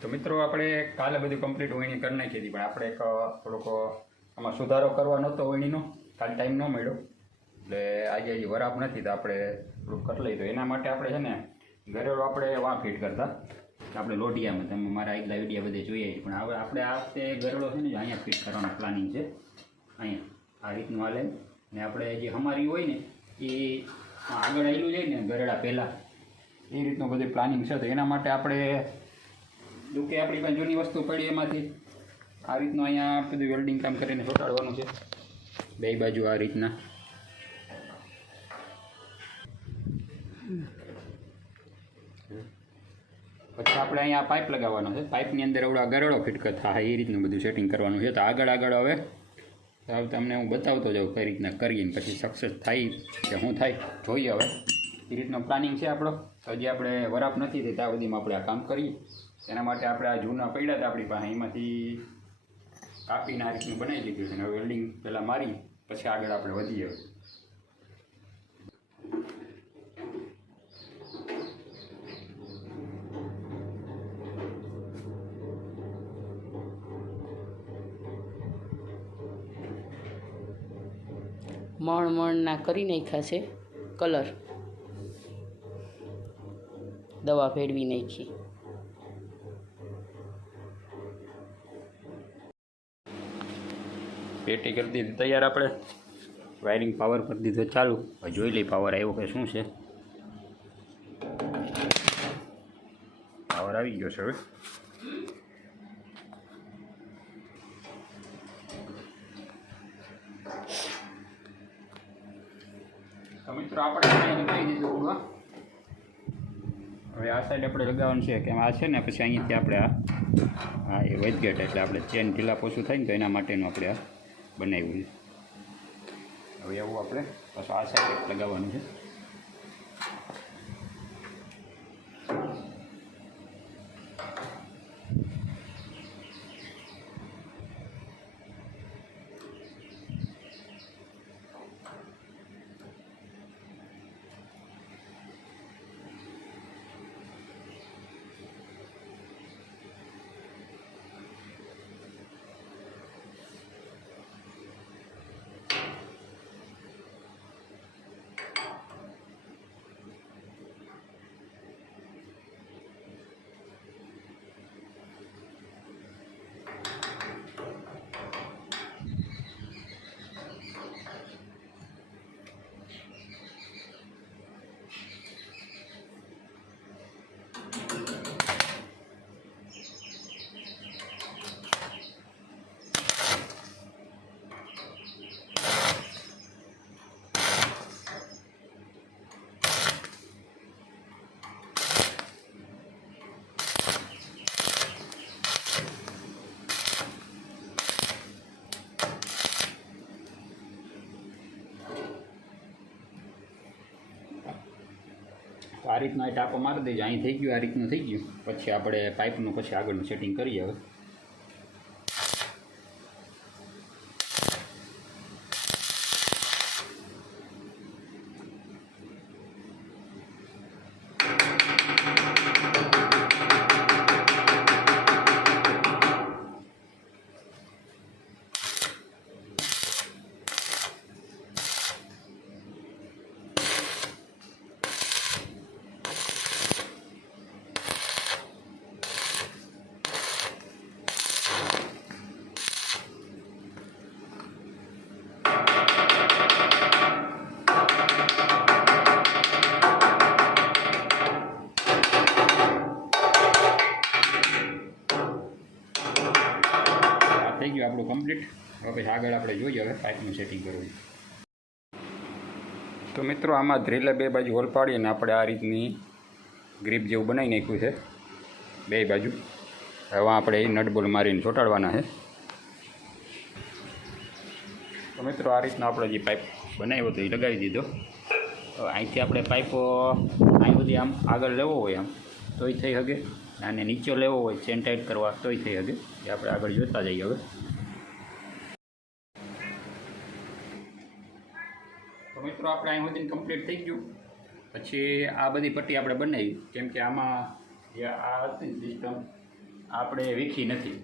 તો મિત્રો આપણે કાલે બધું કમ્પ્લીટ વહીણી કરી નાખી હતી, પણ આપણે એક થોડોક આમાં સુધારો કરવા નહોતો વહીણીનો, કાલે ટાઈમ ન મળ્યો એટલે આજે હજી વરાપ નથી તો આપણે થોડુંક કરી લઈ. તો એના માટે આપણે છે ને ઘરેલું આપણે વાં ફિટ કરતા આપણે લોઢિયામાં, તમે મારા આગલા વિડીયો બધે જોઈએ, પણ હવે આપણે આ વખતે ઘરેલો છે ને અહીંયા ફિટ કરવાનો પ્લાનિંગ છે. અહીંયા આ રીતનું હાલે ને આપણે જે અમારી હોય ને એ આગળ આવેલું જાય ને ઘરેડા પહેલાં એ રીતનું બધું પ્લાનિંગ છે. તો એના માટે આપણે જોકે આપણી પાસે જૂની વસ્તુ પડી એમાંથી આ રીતનું અહીંયા બધું વેલ્ડિંગ કામ કરીને ચોંટાડવાનું છે બે બાજુ આ રીતના. પછી આપણે અહીંયા પાઇપ લગાવવાનો છે, પાઇપની અંદર એવડા ગરડો ફિટ કરતા એ રીતનું બધું સેટિંગ કરવાનું છે. તો આગળ હવે તમને હું બતાવતો જાઉં કઈ રીતના કરીને પછી સક્સેસ થાય કે શું થાય જોઈએ. હવે એ રીતનો પ્લાનિંગ છે આપણો. હજી આપણે વરાપ નથી થઈ ત્યાં સુધીમાં આપણે આ કામ કરીએ. એના માટે આપણે આ જૂના પડ્યા હતા આપણી પાસે, એમાંથી કાપીને આ રીતનું બનાવી લીધું છે. હવે વેલ્ડિંગ પહેલાં મારી પછી આગળ આપણે વધીએ. મણના કરી નાખ્યા છે કલર, દવા ભેળવી નાખી. પેટી કરી દીધી તૈયાર, આપણે વાયરિંગ પાવર કરી દીધો ચાલુ. હવે જોઈ લઈ પાવર આવ્યો કે શું છે. પાવર આવી ગયો છે હવે. તો મિત્રો આપણે લગાવી દીધું ઉડવા. હવે આ સાઈડ આપણે લગાવવાનું છે કે આ છે ને પછી અહીંયાથી આપણે આ એ વધગેટ એટલે આપણે ચેન ઢીલા પોછું થાય ને તો એના માટેનું આપણે આ બનાવ્યું છે. હવે એવું આપણે પાછું આ સાઈડ લગાવવાનું છે. આ રીતના એ ટાંકો મારી દેજો. અહીં થઈ ગયું, આ રીતનું થઈ ગયું. પછી આપણે પાઇપનું પછી આગળનું સેટિંગ કરીએ. હવે થઈ ગયું આપણું કમ્પ્લીટ. હવે પછી આગળ આપણે જોઈએ હવે પાઇપનું સેટિંગ કરવું. તો મિત્રો આમાં ડ્રીલે બે બાજુ હોલ પાડીને આપણે આ રીતની ગ્રીપ જેવું બનાવી નાખ્યું છે બે બાજુ. હવે આપણે એ નટબોલ મારીને ચોંટાડવાના છે. તો મિત્રો આ રીતના આપણે જે પાઇપ બનાવ્યો હતો એ લગાવી દીધો. હવે અહીંથી આપણે પાઇપ અહીં સુધી આમ આગળ લેવો હોય આમ તોય થઈ શકે, અને નીચે લેવો હોય ચેન ટાઈટ કરવા તોય થઈ શકે. એ આપણે આગળ જોતા જઈએ. હવે તો મિત્રો આપણે અહીં સુધી કમ્પ્લીટ થઈ ગયું. પછી આ બધી પટ્ટી આપણે બનાવી, કેમ કે આમાં જે આ હતી સિસ્ટમ આપણે વીખી નથી.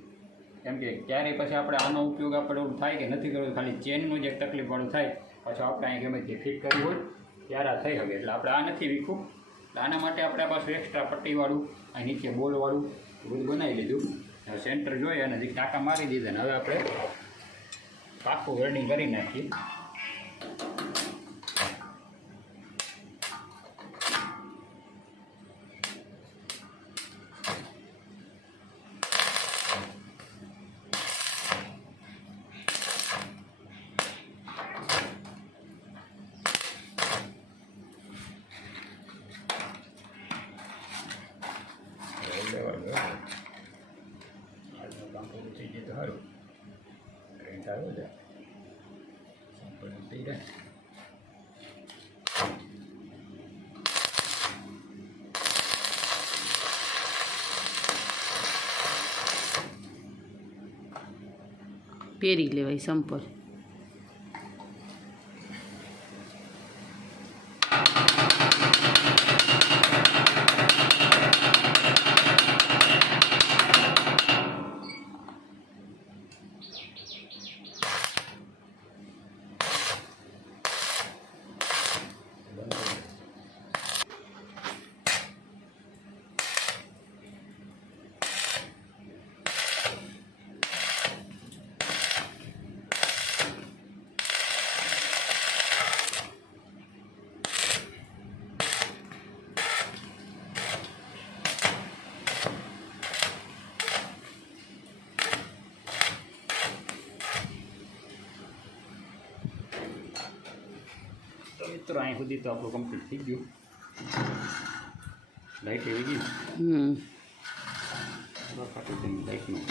કેમ કે ક્યારેય પછી આપણે આનો ઉપયોગ આપણે એવું થાય કે નથી કરવો, ખાલી ચેનનું જે તકલીફવાળું થાય પછી આપણે અહીં ગમે તે ફિટ કરવું હોય ત્યારે આ થઈ શકે. એટલે આપણે આ નથી વીખવું. એટલે આના માટે આપણે આ પાછું એક્સ્ટ્રા પટ્ટીવાળું અહીં નીચે બોલવાળું બધું બનાવી લીધું. સેન્ટર જોઈ અને જે ટાંકા મારી દીધા ને હવે આપણે પાકું વેલ્ડિંગ કરી નાખીએ. આજનું કામ પૂરું થઈ જાય તો સારું. ટ્રેન આવ્યો છે સંપૂર્ણ થઈ જાય. પહેરી લેવાય સંપર. મિત્રો અહીં સુધી તો આપણું કમ્પ્લીટ થઈ ગયું. લાઇટ એવી ગઈ લાઇટનું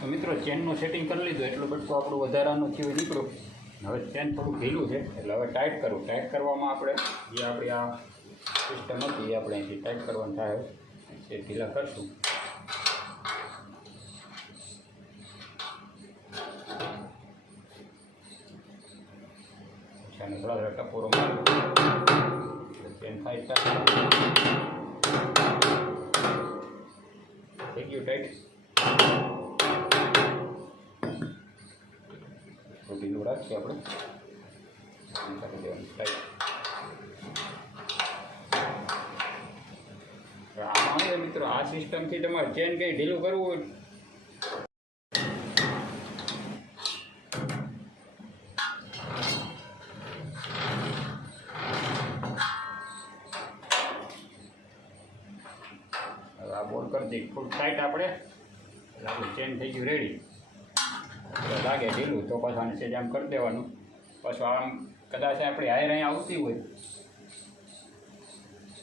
તો મિત્રો ચેનનું સેટિંગ કરી લીધું. એટલું બધું આપણું વધારાનું થયું નીકળ્યું. હવે ચેન થોડું ઢીલું છે એટલે હવે ટાઈટ કરવું. ટાઈટ કરવામાં આપણે જે આપણી આ સિસ્ટમ હતી એ આપણે અહીંથી ટાઈટ કરવાનું થાય એ ઢીલા કરશું. પછી આને થોડા થોડા ટપોરો માર્યો ચેન થાય થઈ ગયું ટાઈટ. ઢીલું રાખીએ આપણે કરી દેવાનું ટાઈટ. આમાં આવે મિત્રો આ સિસ્ટમથી તમારે ચેન કંઈ ઢીલું કરવું હોય આ બોલ કરી દઈએ ફૂલ ટાઈટ આપણે એટલે આપણું ચેન થઈ ગયું રેડી. લાગે ઢીલું તો પાછું આને સેજ આમ કરી દેવાનું. પાછું આમ કદાચ આપણી હાયર અહીંયા આવતી હોય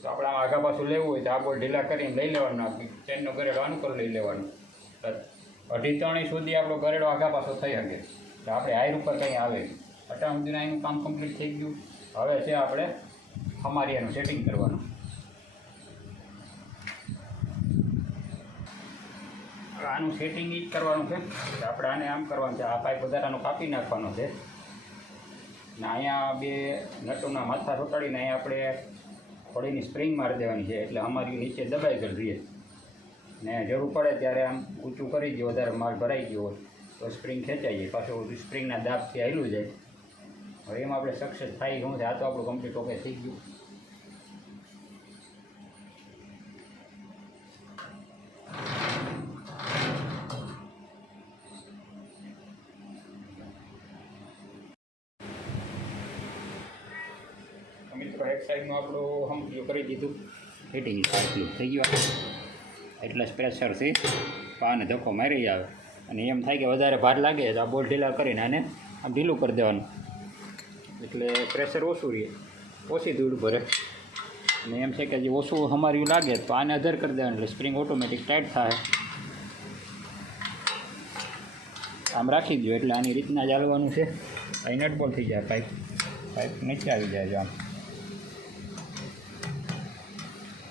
તો આપણે આમ આગા પાછું લેવું હોય તો આ બોલ ઢીલા કરીને લઈ લેવાનું. ચેનનો ગરેડો આનું કરી લઈ લેવાનું. 2.5 ઇંચ સુધી આપણો ગરેડો આગા પાછો થઈ શકે. તો આપણે હાયર ઉપર કંઈ આવે અત્યાર સુધીના એનું કામ કમ્પ્લીટ થઈ ગયું. હવે છે આપણે અમારી સેટિંગ કરવાનું. આનું સેટિંગ જ કરવાનું છે. આપણે આને આમ કરવાનું છે. આ પાઇપ વધારાનો કાપી નાખવાનો છે ને અહીંયા 2 નટોના માથા ચોટાડીને અહીંયા આપણે થોડીની સ્પ્રિંગ મારી દેવાની છે. એટલે અમારી નીચે દબાઈ કરી દઈએ ને જરૂર પડે ત્યારે આમ ઊંચું કરી દઈએ. વધારે માલ ભરાઈ ગયો હોય તો સ્પ્રિંગ ખેંચાઈ જાય. પાછું સ્પ્રિંગના દાબથી હાલ્યું જાય. હવે એમાં આપણે સક્સેસ થાય શું છે. આ તો આપણું કમ્પ્લીટ ઓકે થઈ ગયું. મિત્રો એક સાઈડનું આપણું હમકીઓ કરી દીધું. ફિટિંગ એટલું થઈ ગયું. એટલે જ પ્રેશરથી પાને ધક્કો મારી આવે અને એમ થાય કે વધારે ભાર લાગે તો આ બોલ ઢીલા કરીને આને આમ ઢીલું કરી દેવાનું. એટલે પ્રેશર ઓછું રહે, ઓછી ધૂળ ભરે. અને એમ છે કે જે ઓછું હમાર્યું લાગે તો આને અધર કરી દેવાનું એટલે સ્પ્રિંગ ઓટોમેટિક ટાઈટ થાય. આમ રાખી દો એટલે આની રીતના જ હાલવાનું છે. અહીં નટબોલ થઈ જાય, પાઇપ નીચે આવી જાય જો આમ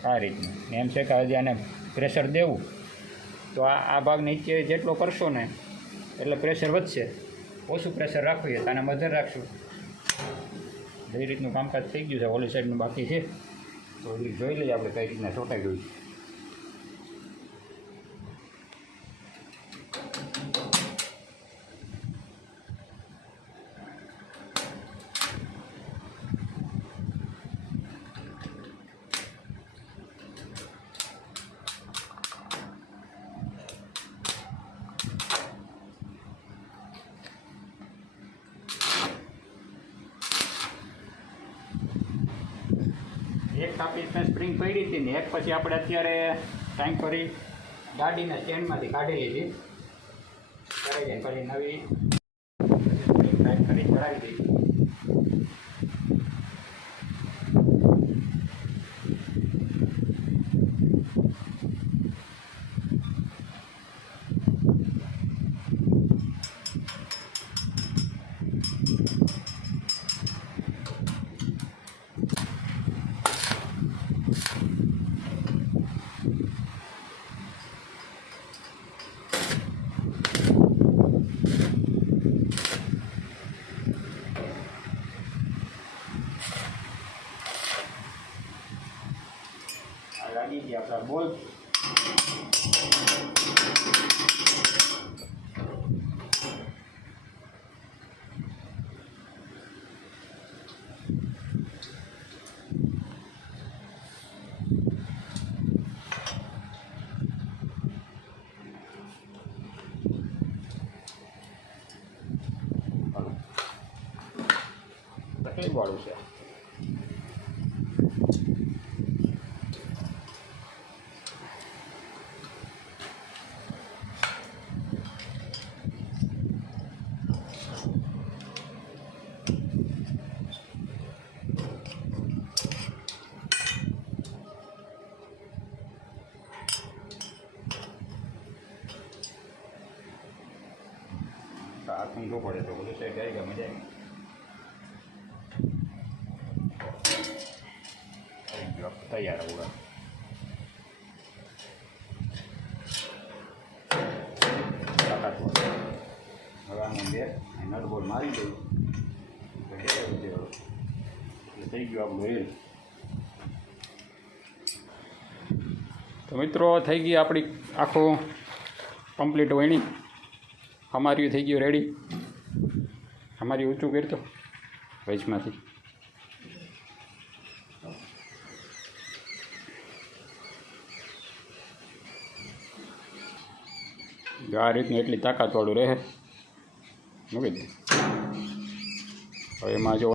આ રીતનું. ને એમ છે કે હજી આને પ્રેશર દેવું તો આ ભાગ નીચે જેટલો કરશો ને એટલે પ્રેશર વધશે. ઓછું પ્રેશર રાખવું છે આને મધર રાખશું. એ રીતનું કામકાજ થઈ ગયું છે. ઓલી સાઈડનું બાકી છે તો એ જોઈ લઈએ આપણે કઈ રીતના ચોંટાઈ ગયું. એક કાપી સ્પ્રિંગ પડી હતી ને એક પછી આપણે અત્યારે ટાઈમ કરી ગાડીના સ્ટેન્ડમાંથી કાઢી લીધી. ચડાવી જાય પછી નવી ટાઈમ કરી ચડાવી દીધી. લાગી ગયા આપણા બોલ. તકલીફ વાળું છે. આ ઊંધો પડે તો બધું સાઈડ આવી ગયા મજા આવી. તૈયાર ઉડા હવે આને બે નટ બોલ મારી દઉં એટલે થઈ ગયું આપણું રેલ. તો મિત્રો થઈ ગઈ આપણી આખું કમ્પ્લીટ વણી. અમારી થઈ ગયું રેડી. અમારી ઊંચું કરતો વચમાંથી આ રીતનું એટલી તાકાતવાળું રહે મૂકી દે. હવે એમાં જો